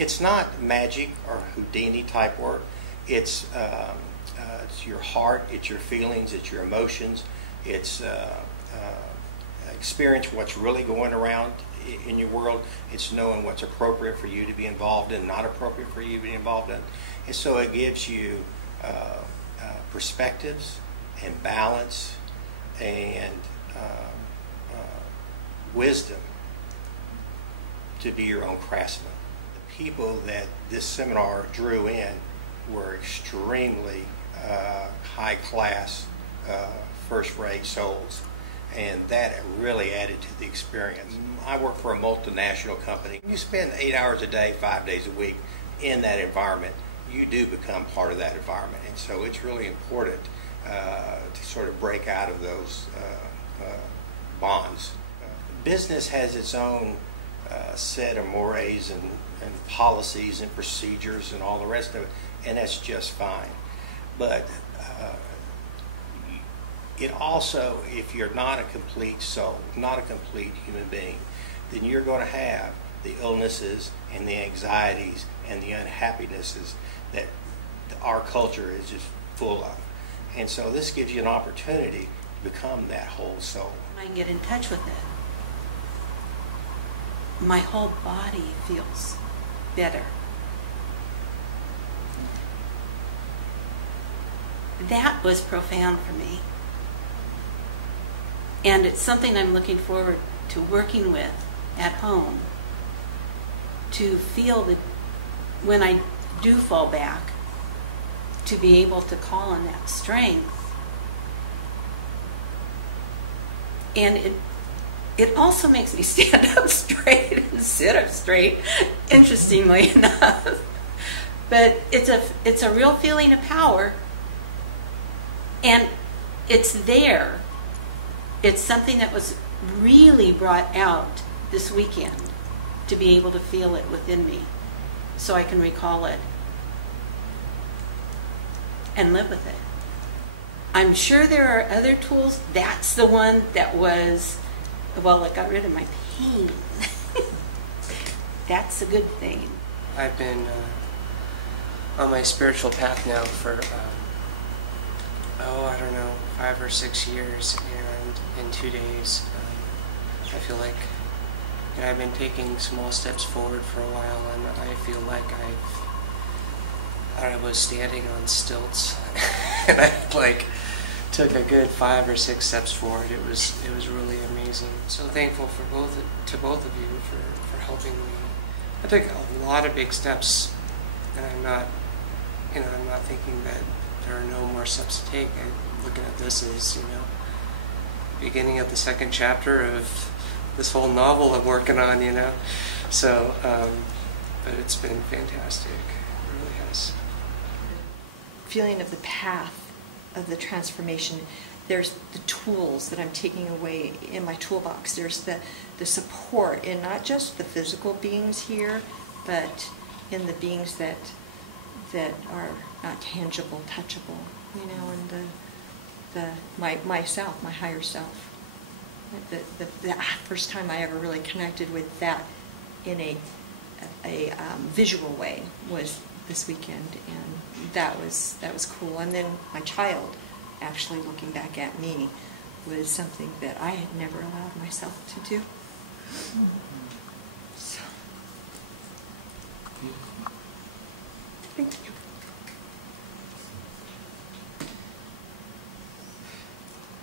It's not magic or Houdini type work. It's your heart, it's your feelings, it's your emotions, it's experience what's really going around in your world. It's knowing what's appropriate for you to be involved in, not appropriate for you to be involved in. And so it gives you perspectives and balance and wisdom to be your own craftsman. The people that this seminar drew in were extremely high-class, first-rate souls, and that really added to the experience. I work for a multinational company. You spend 8 hours a day, 5 days a week in that environment. You do become part of that environment, and so it's really important to sort of break out of those bonds. Business has its own set of mores and policies and procedures and all the rest of it, and that's just fine. But it also, if you're not a complete soul, not a complete human being, then you're going to have the illnesses and the anxieties and the unhappinesses that our culture is just full of. And so this gives you an opportunity to become that whole soul. I can get in touch with it. My whole body feels better. That was profound for me. And it's something I'm looking forward to working with at home, to feel that when I do fall back, to be able to call on that strength. And it also makes me stand up straight and sit up straight, interestingly enough. But it's a real feeling of power, and it's there. It's something that was really brought out this weekend, to be able to feel it within me so I can recall it and live with it. I'm sure there are other tools. That's the one that was, well, it got rid of my pain. That's a good thing. I've been on my spiritual path now for, I don't know, 5 or 6 years, and in 2 days, I feel like I've been taking small steps forward for a while, and I feel like I was standing on stilts, and I took a good 5 or 6 steps forward. It was really amazing. So thankful for both of you for helping me. I took a lot of big steps, and I'm not thinking that there are no more steps to take. I'm looking at this as, beginning of the 2nd chapter of this whole novel I'm working on, So, but it's been fantastic. It really has. Feeling of the path of the transformation. There's the tools that I'm taking away in my toolbox. There's the support in not just the physical beings here, but in the beings that are not tangible, touchable, and myself, my higher self. The first time I ever really connected with that in a visual way was this weekend, and that was cool. And then my child actually looking back at me was something that I had never allowed myself to do. So, thank you.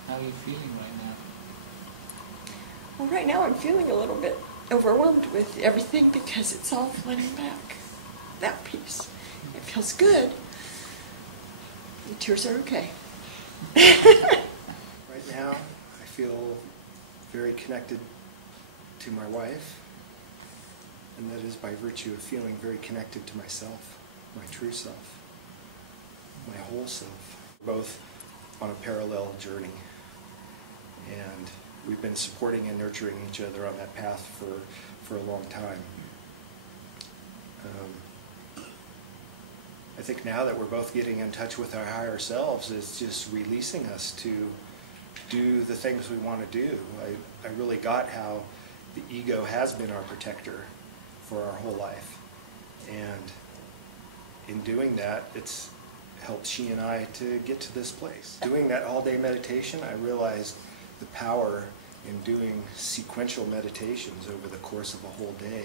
How are you feeling right now? Well, right now I'm feeling a little bit overwhelmed with everything because it's all flooding back. That piece. It feels good. The tears are okay. Right now, I feel very connected to my wife, and that is by virtue of feeling very connected to myself, my true self, my whole self. We're both on a parallel journey, and we've been supporting and nurturing each other on that path for a long time. I think now that we're both getting in touch with our higher selves, it's just releasing us to do the things we want to do. I really got how the ego has been our protector for our whole life. And in doing that, it's helped she and I to get to this place. Doing that all-day meditation, I realized the power in doing sequential meditations over the course of a whole day,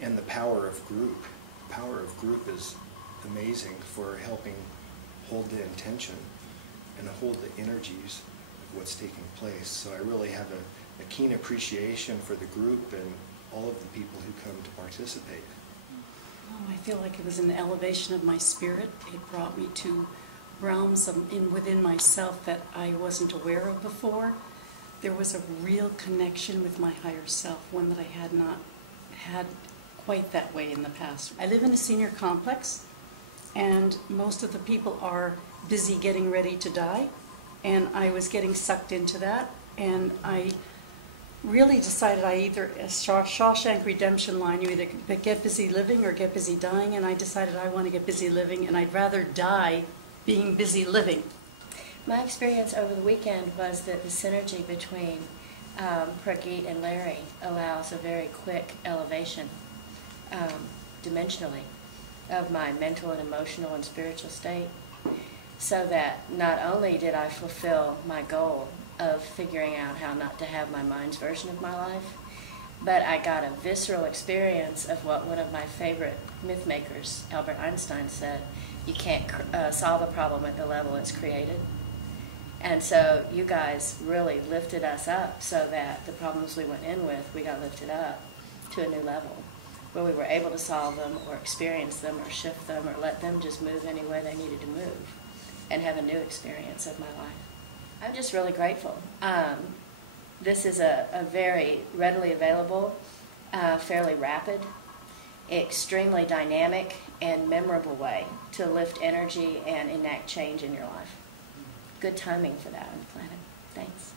and the power of group. The power of group is amazing for helping hold the intention and hold the energies of what's taking place. So I really have a keen appreciation for the group and all of the people who come to participate. Oh, I feel like it was an elevation of my spirit. It brought me to realms within myself that I wasn't aware of before. There was a real connection with my higher self, one that I had not had quite that way in the past. I live in a senior complex, and most of the people are busy getting ready to die, and I was getting sucked into that, and I really decided I either, a Shawshank Redemption line, you either get busy living or get busy dying, and I decided I want to get busy living, and I'd rather die being busy living. My experience over the weekend was that the synergy between Prageet and Larry allows a very quick elevation dimensionally of my mental and emotional and spiritual state, so that not only did I fulfill my goal of figuring out how not to have my mind's version of my life, but I got a visceral experience of what one of my favorite myth makers, Albert Einstein, said: you can't solve a problem at the level it's created. And so you guys really lifted us up so that the problems we went in with, we got lifted up to a new level where we were able to solve them or experience them or shift them or let them just move any way they needed to move and have a new experience of my life. I'm just really grateful. This is a very readily available, fairly rapid, extremely dynamic and memorable way to lift energy and enact change in your life. Good timing for that on the planet. Thanks.